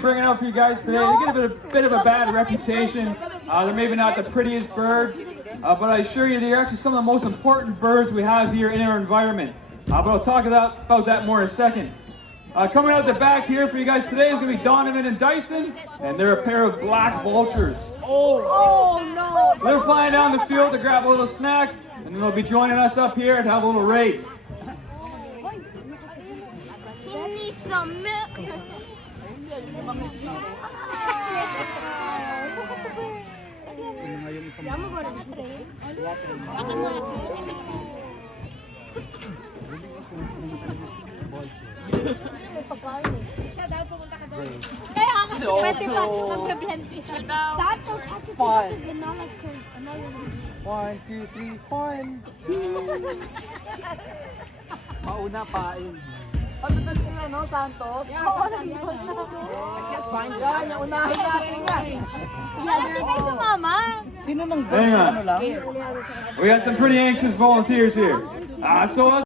Bringing out for you guys today. They get a bit of a bad reputation. They're maybe not the prettiest birds, but I assure you they're actually some of the most important birds we have here in our environment. But I'll talk about that more in a second. Coming out the back here for you guys today is going to be Donovan and Dyson, and they're a pair of black vultures. Oh no! So they're flying down the field to grab a little snack, and then they'll be joining us up here and have a little race. He needs some milk. Siya daw pumunta ka doon. Kaya kasi pwede ba mag-blend siya daw. Santos has to take the banana curd. 1, 2, 3, fun! Mauna pa yun. Pagdating sila, no, Santos? Yan, sasali yan. Yan, yung unahin natin yan. Parang di kayo sumama. Sino nang Hang on. ano lang? We got some pretty anxious volunteers here. So